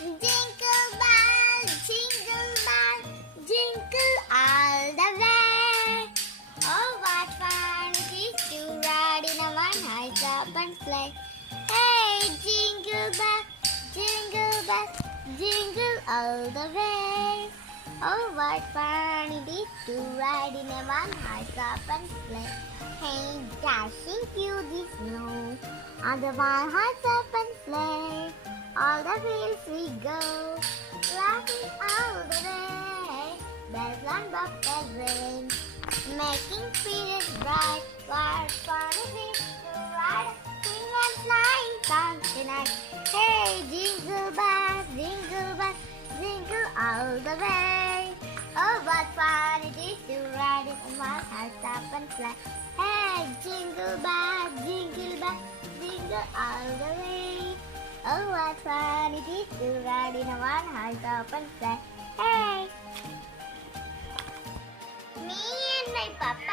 Jingle bell, jingle all the way. Oh, what fun it is to ride in a one-horse open sleigh. Hey, jingle bell, jingle all the way. Oh, what fun it is to ride in a one-horse open sleigh. Hey, dashing through the snow on the one-horse open sleigh. All the fields we go, laughing all the way. Bells on bobtail ring, making spirits bright. What fun it is to ride, sing and flying songs tonight. Hey, jingle bells, jingle all the way. Oh, what fun it is to ride in a one-horse open sleigh. Hey, jingle bells, jingle all the way. Oh, what fun it is to ride in a one-horse open sleigh. Hey! Me and my papa